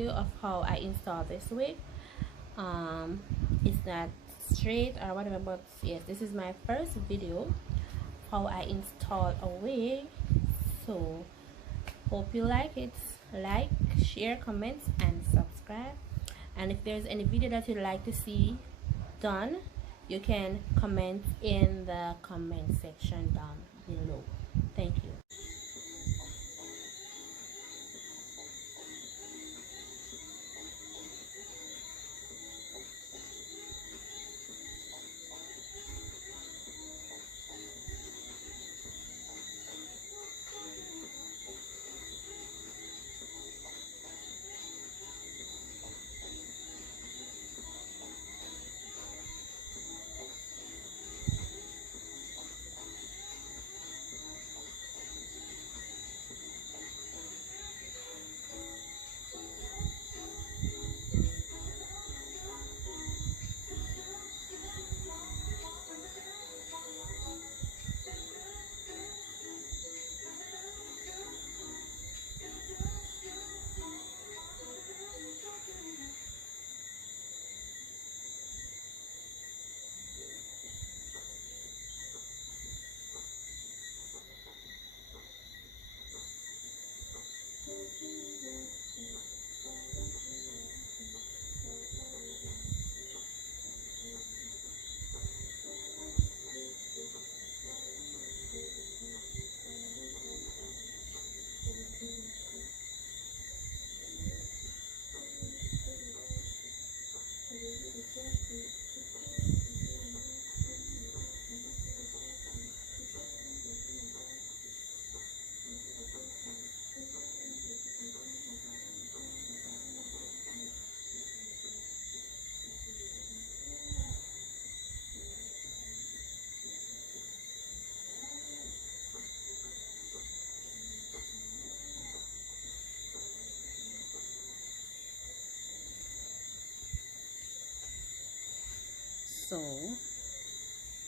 video of how I install this wig. It's not straight or whatever, but yes, this is my first video how I install a wig. So hope you like it. Like, share, comments, and subscribe. And if there's any video that you'd like to see done, you can comment in the comment section down below. Thank you. So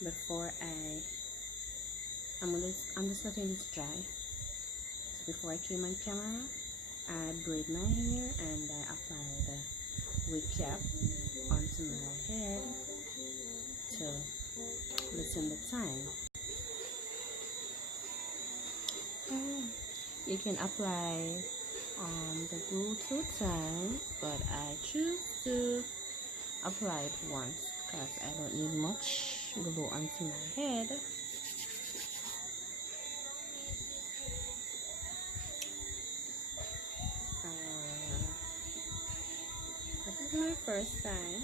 before I'm just letting this dry. So before I came on camera, I braid my hair and I apply the wig cap onto my head to listen the time. You can apply the glue 2 times, but I choose to apply it once because I don't need much glue onto my head. This is my first time.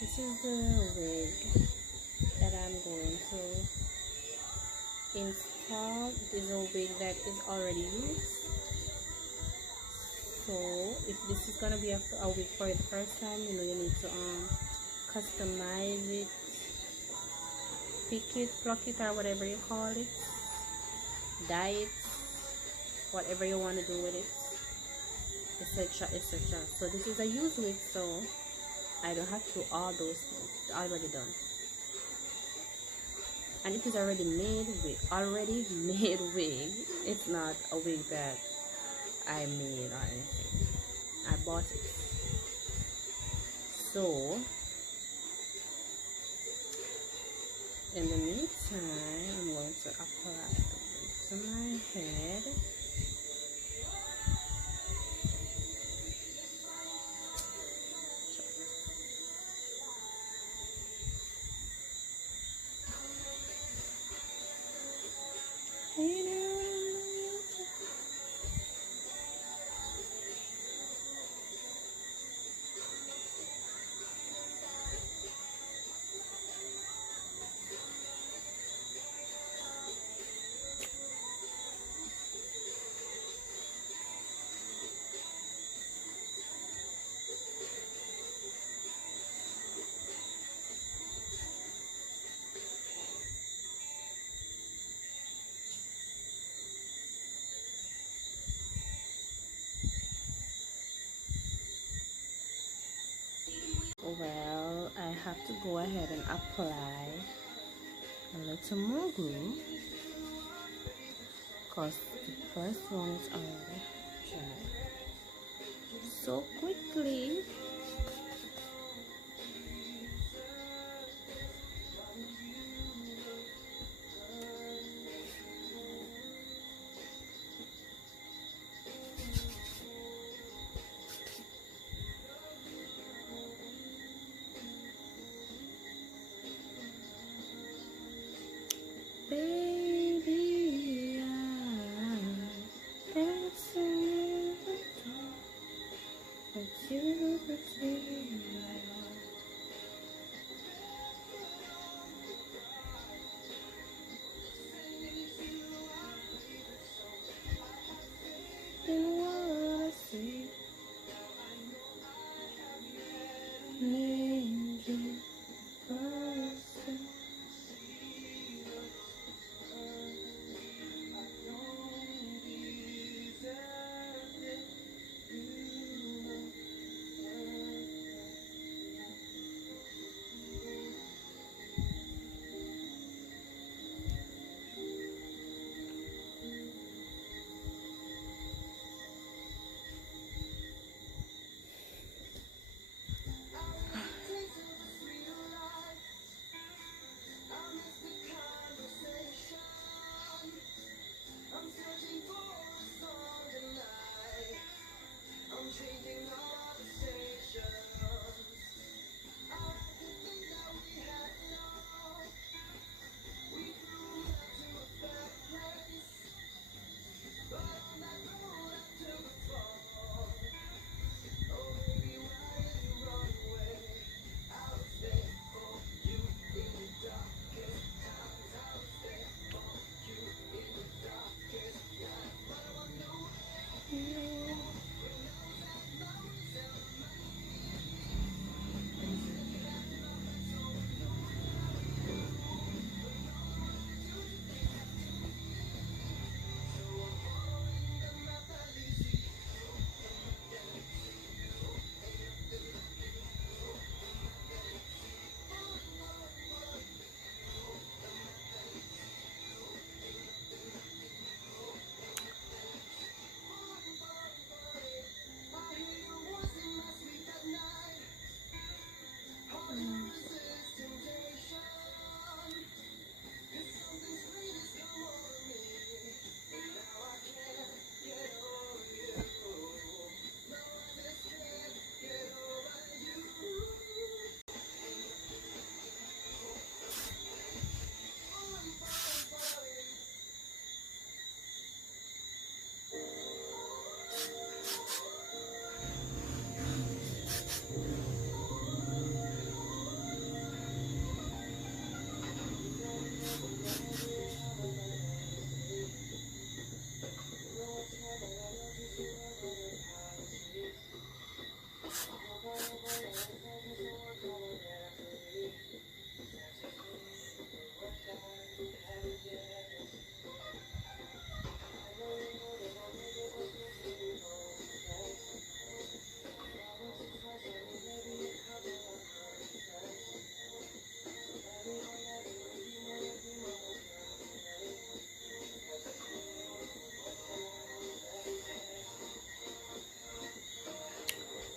This is the wig that I'm going to install. It is a wig that is already used. So if this is gonna be a wig for the first time, you know, you need to customize it, pick it, pluck it, or whatever you call it, dye it, whatever you want to do with it, etc, etc. So this is a used wig, so I don't have to do all those things. It's already done, and it is already made wig. It's not a wig that I made or anything. I bought it. So in the meantime, I'm going to apply the wig to my head. Well, I have to go ahead and apply a little more glue because the first one is already dry so quickly. Baby, I'm dancing in the dark, but you between my heart. Didn't wanna see an angel person.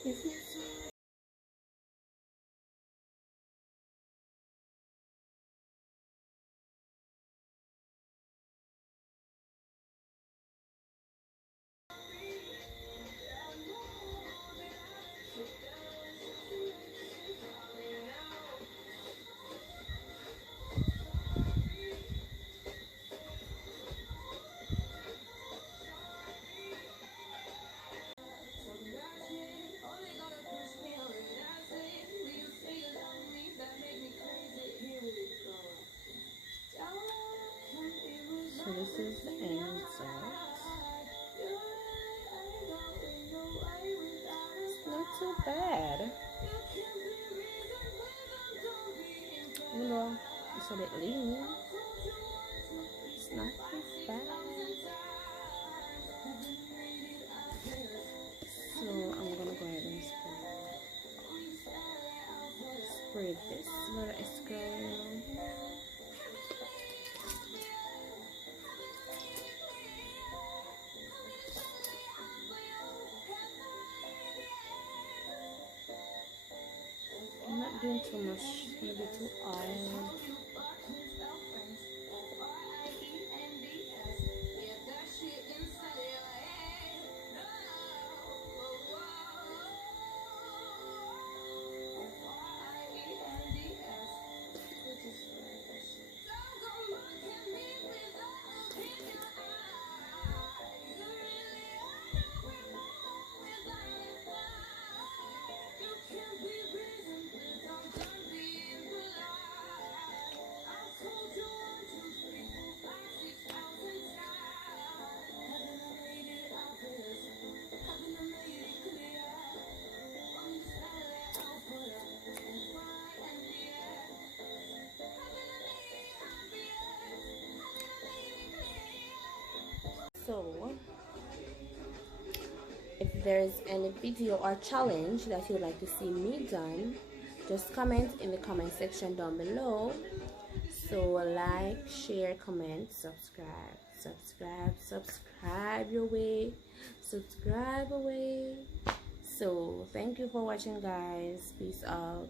Is it so? So this is the end result. It's not too bad. You know, it's a bit lean. It's not too bad. So I'm gonna go ahead and spray this where it's going. doing too much, maybe too oil. So if there's any video or challenge that you'd like to see me done, just comment in the comment section down below. So like, share, comment, subscribe your way, subscribe away. So thank you for watching, guys. Peace out.